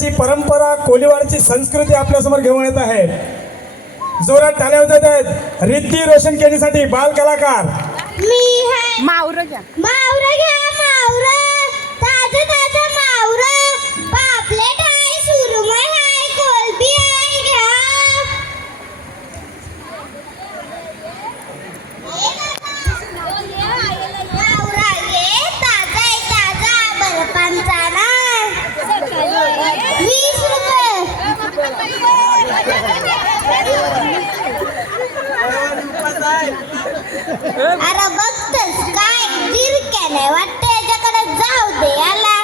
कोळीवाडची परंपरा कोळीवाडची संस्कृती आपल्यासमोर घेऊन येत आहे. जोरात टाळ्या होत आहेत. रिद्धी रोशन केलीसाठी बाल कलाकार. मी मावरं घ्या. घ्या अरे बघतस काय गिर केलंय? वाटतं याच्याकडे जाऊ दे आला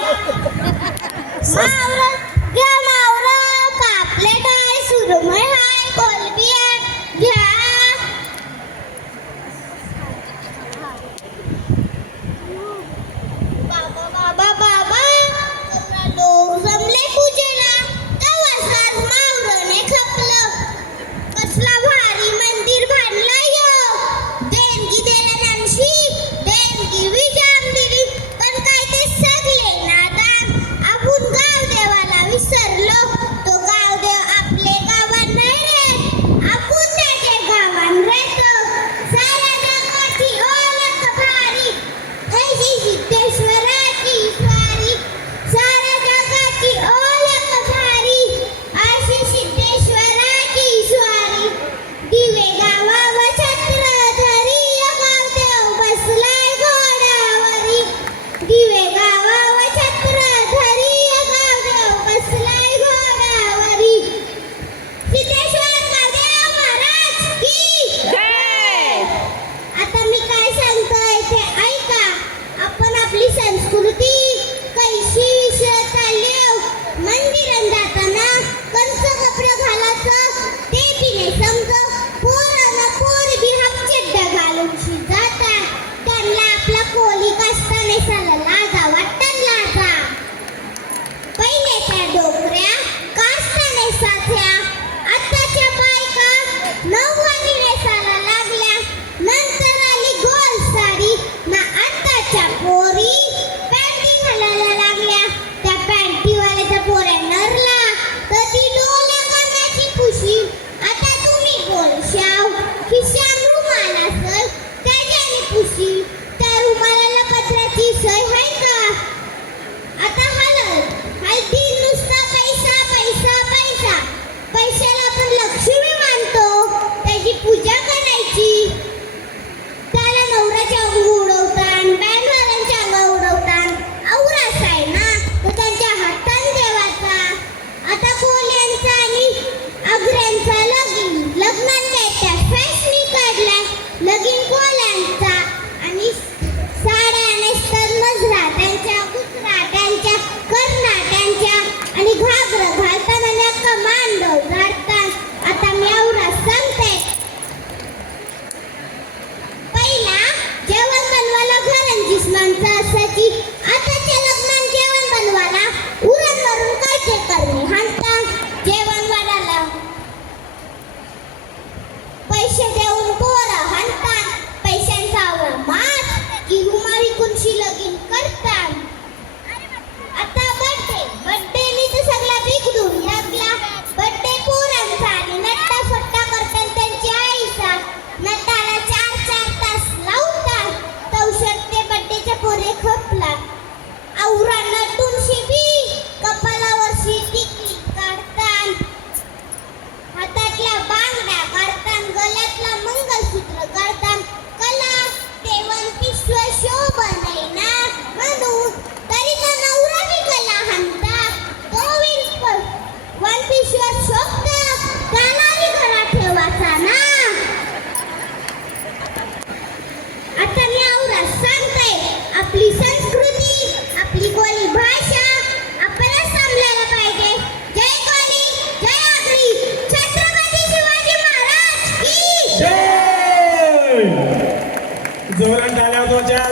जोरात झाल्या होत्या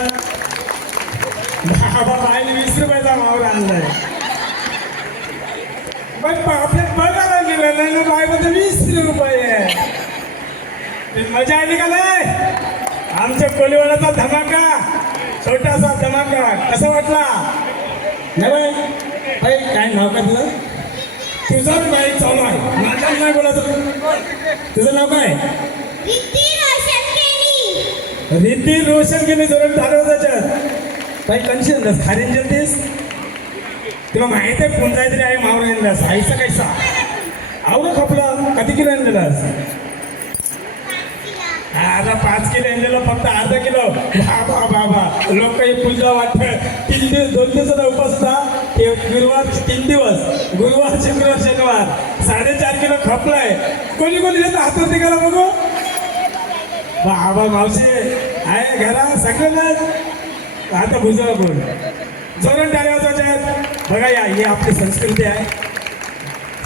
बाबा बाईने वीस रुपयाचा मावर आणलाय. पण आपल्या बघा लागलेलं ना बायमध्ये वीस रुपये मजा आली का नाही? आमच्या कोलिवाडाचा धमाका छोटासा धमाका कसा वाटला? नाही बाई काय नाव का तुझं? तुझं बाईक चालू आहे. माझ्या नाही बोला तुझं नाव काय? केली रिद्धी रोशन केली जोरात टाळ्या काही कन्शन खारीन जलतीस तुला माहीत आहे कोण तरी आहे मावर आणलास आईचा कैसा आवडं खपलं. कधी किलो आणलेलास आता पाच किलो आणलेलं फक्त अर्धा किलो. बाबा बाबा. लोक हे पूजा वाटत. तीन दिवस दोन दिवसाचा उपास होता. ते गुरुवार तीन दिवस. गुरुवार शुक्रवार शनिवार. साडेचार किलो खपलाय. कोणी कोणी येतं हातात निघाला बघू? बाबा मावशी. आहे घरा सगळं. आता भुजवा बोल जोरण टाळ्या वाजवायच्यात बघा या ही आपली संस्कृती आहे.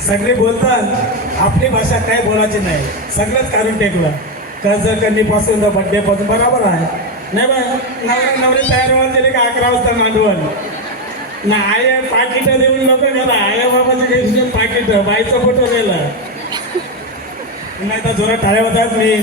सगळे बोलतात. आपली भाषा काय बोलायची नाही. सगळंच काढून टेकलं. कर्ज करणीपासून तर बड्डेपासून बरोबर आहे. नाही बाय नवरे नवरी तयार व्हायला गेले का अकरा वाजता मांडवल ना आय पाकिट देऊन लोक घरा. आय बाबाचं काही पाकिट. बाईचं फोटो गेला नाही तर जोरात टाळ्या होतात मी.